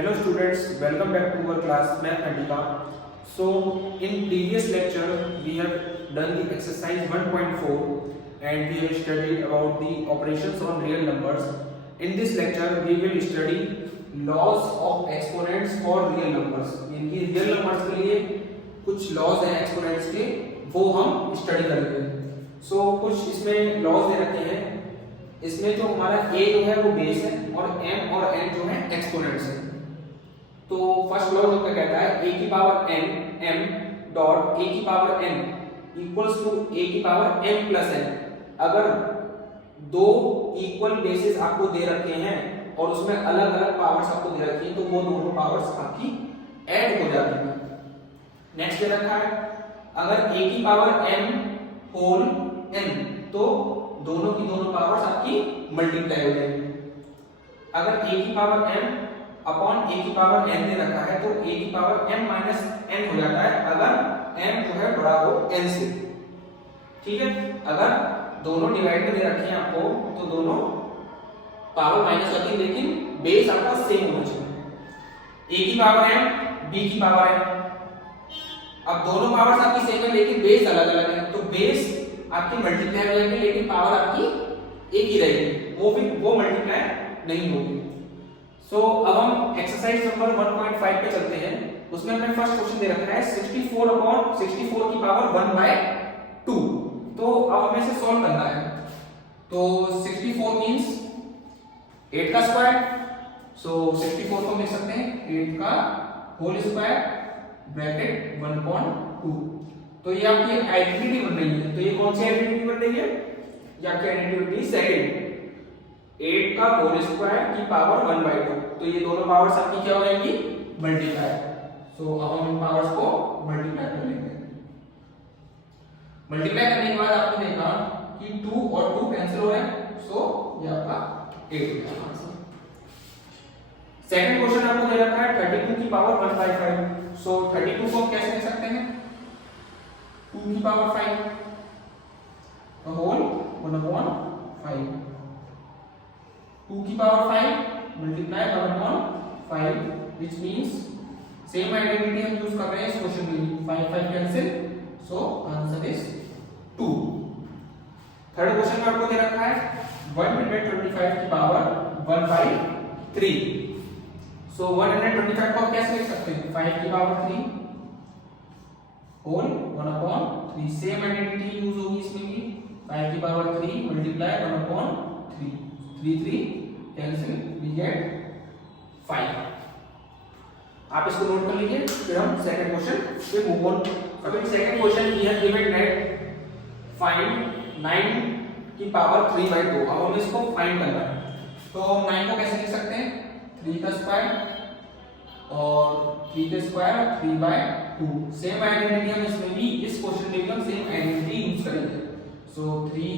Hello students, welcome back to our class Mathematica. So in previous lecture we have done the exercise 1.4 and we have studied about the operations on real numbers. In this lecture we will study laws of exponents for real numbers. यानी real numbers के लिए कुछ laws हैं exponents के, वो हम study करेंगे. So कुछ इसमें laws दे रखे हैं. इसमें जो हमारा a जो है वो बेस है और m और n जो है एक्सपोनेंट्स है. तो फर्स्ट लॉ जो कहता है a की power n m dot a की power n equals to a की पावर m प्लस n. अगर दो इक्वल बेसिस आपको दे रखे हैं और उसमें अलग अलग पावर्स आपको दे रखी हैं तो वो दोनों पावर्स आपकी ऐड हो जाती हैं. नेक्स्ट दे रखा है अगर a की पावर m होल n तो दोनों की दोनों पावर्स आपकी मल्टीप्लाई हो जाएंगी. अगर a की पावर m अपॉन a की पावर n दे रखा है तो a की पावर m माइनस n हो जाता है अगर m जो है बड़ा हो n से. ठीक है, अगर दोनों डिवाइड में दे रखे हैं आपको तो दोनों पावर माइनस होती है लेकिन बेस आपका सेम होना चाहिए. a की पावर m b की पावर m. अब दोनों पावर्स आपकी सेम है लेकिन बेस अलग अलग है तो बेस आपकी मल्टीप्लाई हो जाएगी लेकिन पावर आपकी एक ही रहेगी, वो मल्टीप्लाई नहीं होगी. सो अब हम एक्सरसाइज नंबर 1.5 पे चलते हैं. उसमें हमें फर्स्ट क्वेश्चन दे रखा है 64 अपॉन 64 की पावर 1/2. तो अब हमें इसे सॉल्व करना है. तो 64 मींस 8 का स्क्वायर. सो 64 को लिख सकते हैं 8 का होल स्क्वायर ब्रैकेट 1/2. तो ये आपकी आइडेंटिटी बन रही है. तो ये कौन सी आइडेंटिटी बन रही है? ये आपकी आइडेंटिटी सेकंड 8 का होल स्क्वायर की पावर 1/2. तो ये दोनों पावर्स आपकी क्या हो जाएंगी? मल्टीप्लाई. सो अब हम इन पावर्स को मल्टीप्लाई कर लेंगे. मल्टीप्लाई करने के बाद आपने देखा कि 2 और 2 कैंसिल हो रहे हैं. सो ये आपका 8 हो जाएगा. सेकंड क्वेश्चन आपको दे रखा है 32 की पावर 1/5. सो 32 को हम कैसे लिख सकते हैं? 2 की पावर 5 का होल 1/5. 2 की power 5 multiply 1/5 which means same identity हम यूज कर रहे हैं इस क्वेश्चन में. 5 cancel. So answer is 2. Third question में आपको दे रखा है 125 की पावर 1/3. सो 125 को आप कैसे लिख सकते हैं? 5 की power 3 whole 1/3. Same identity use होगी इसमें भी. 5 की power 3 multiply 1/3. 3 cancel we get 5. आप इसको नोट कर लीजिए. फिर हम सेकंड क्वेश्चन पे मूव ऑन. अब इन सेकंड क्वेश्चन ही है गिवन नेट फाइंड 9 की पावर 3/2. अब हमें इसको फाइंड करना है. तो 9 को कैसे लिख सकते हैं? 3 का स्क्वायर और 3 का स्क्वायर 3/2. सेम आइडेंटिटी हम इसमें भी इस क्वेश्चन में भी हम सेम आइडेंटिटी यूज करेंगे. सो 3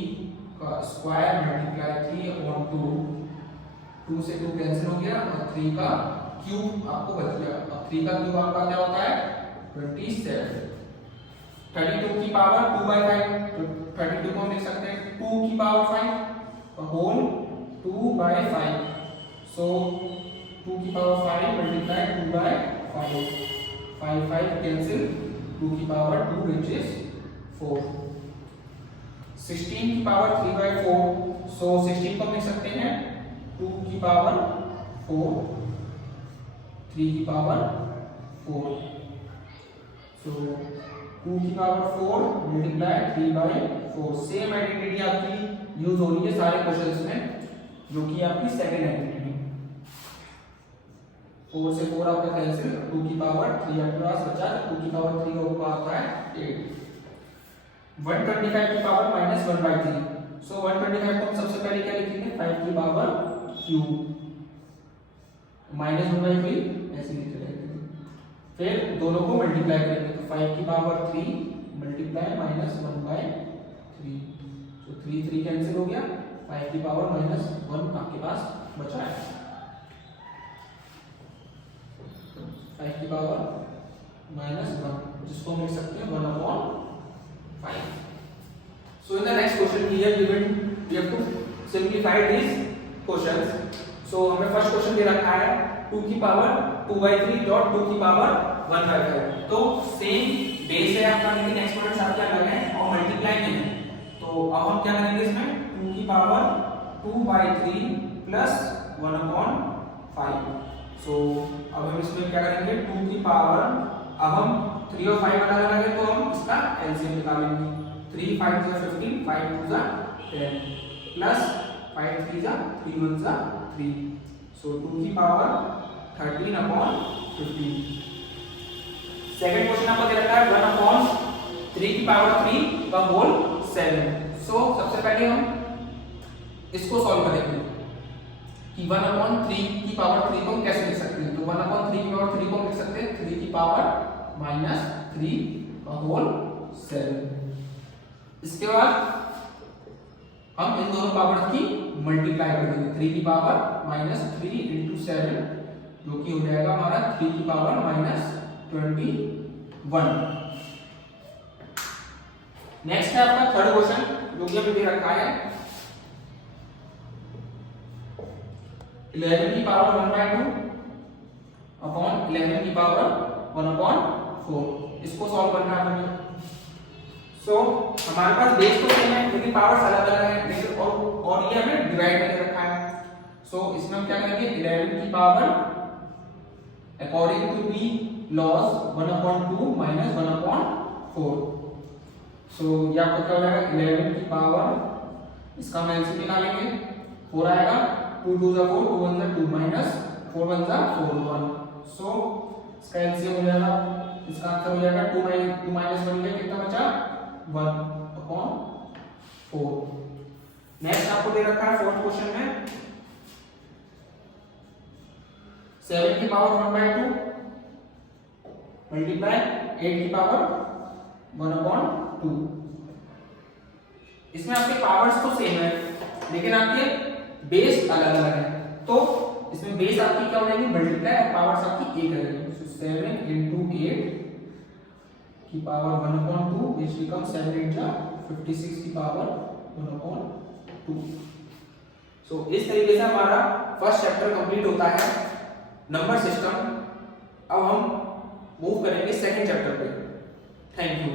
का स्क्वायर मल्टीप्लाई 3/2. 2 से 2 कैंसिल हो गया और 3 का क्यूब आपको बच गया. अब 3 का क्यूब आपका क्या होता है? 27. 32 की पावर 2/5. तो 32 को हम लिख सकते हैं 2 की पावर 5 होल 2/5. सो 2 की पावर 5 मल्टीप्लाई 2/5. 5 कैंसिल. 2 की पावर 2 which is 4. 16 की पावर 3/4. सो 16 को हम लिख सकते हैं 2 की पावर 4 3 की पावर 4. सो 2 की पावर 4 मल्टीप्लाई 3/4. सेम आइडेंटिटी आपकी यूज हो रही है सारे क्वेश्चंस में जो कि आपकी सेकंड आइडेंटिटी. 4 से 4 आपका कैंसिल. 2 की पावर 3 आपके पास बचा. 2 की पावर 3 आपका आता है 8. 125 की पावर माइनस 1/3. सो 125 को हम सबसे पहले क्या लिखेंगे? 5 की पावर क्यूब माइनस 1/3 ऐसे लिख लेंगे. फिर दोनों को मल्टीप्लाई करेंगे तो 5 की पावर 3 मल्टीप्लाई माइनस 1/3. तो 3 कैंसिल हो गया. 5 की पावर माइनस 1 आपके पास बचा है. 5 की पावर माइनस 1 जिसको हम लिख सकते हैं 1/5. So in the next question we have to simplify these questions. So हमें फर्स्ट क्वेश्चन दे रखा है 2 की पावर 2/3 डॉट 2 की पावर 1/5। तो सेम बेस है आपका, लेकिन एक्सपोनेंट्स आपके अलग हैं और मल्टीप्लाई नहीं है। तो अब हम क्या करेंगे इसमें 2 की पावर 2/3 प्लस 1/5। सो अब हम इसमें क्या करेंगे 2 की पावर, अब हम 3 और 5 अलग अलग है तो हम इसका एलसीएम निकालेंगे। 3 5 जा 15, 5 2 जा 10 प्लस 5 3 जा 3 1 जा 3। सो 2 की पावर 13/15। सेकंड क्वेश्चन आपको दे रखा है 1/3 की पावर 3 का होल 7। सो सबसे पहले हम इसको सॉल्व करेंगे कि 1/3 की पावर 3 को हम कैसे लिख सकते हैं। तो 1/3 की पावर 3 को हम लिख सकते हैं 3 की पावर -3 का होल 7। इसके बाद हम इन दोनों पावर की मल्टीप्लाई कर देंगे। 3 की पावर -3 इंटू 7 जो कि हो जाएगा हमारा 3 की पावर -21। नेक्स्ट है आपका थर्ड क्वेश्चन जो कि हमें दे रखा है 11 की पावर 1/2 अपॉन 11 की पावर 1/4। इसको सॉल्व करना है हमें। सो हमारे पास बेस तो सेम है लेकिन पावर्स अलग अलग है, लेकिन और ये हमें डिवाइड करके रखा है। सो इसमें हम क्या करेंगे 11 की power according to be laws 1/2 minus 1/4। So ये आपका क्या हो जाएगा 11 की पावर, इसका हम एलसीएम निकालेंगे 4 आएगा, 2 2 जा 4, 2 1 जा 2 माइनस 4 1 जा 4 1। सो इसका एलसीएम हो जाएगा, इसका आंसर हो जाएगा 2 माइनस 1 गया कितना बचा 1/4। नेक्स्ट आपको दे रखा है फोर्थ क्वेश्चन में 7 की पावर 1/2 मल्टीप्लाई 8 की पावर 1/2। इसमें आपके पावर्स तो सेम है लेकिन आपके बेस अलग अलग है। तो इसमें बेस आपकी क्या हो जाएगी मल्टीप्लाई और पावर्स आपकी एक रहेगी। सो 7 into 8 की पावर 1/2 which becomes 7 into 56 की पावर 1/2। सो इस तरीके से हमारा फर्स्ट चैप्टर कंप्लीट होता है नंबर सिस्टम। अब हम मूव करेंगे सेकंड चैप्टर पे। Thank you.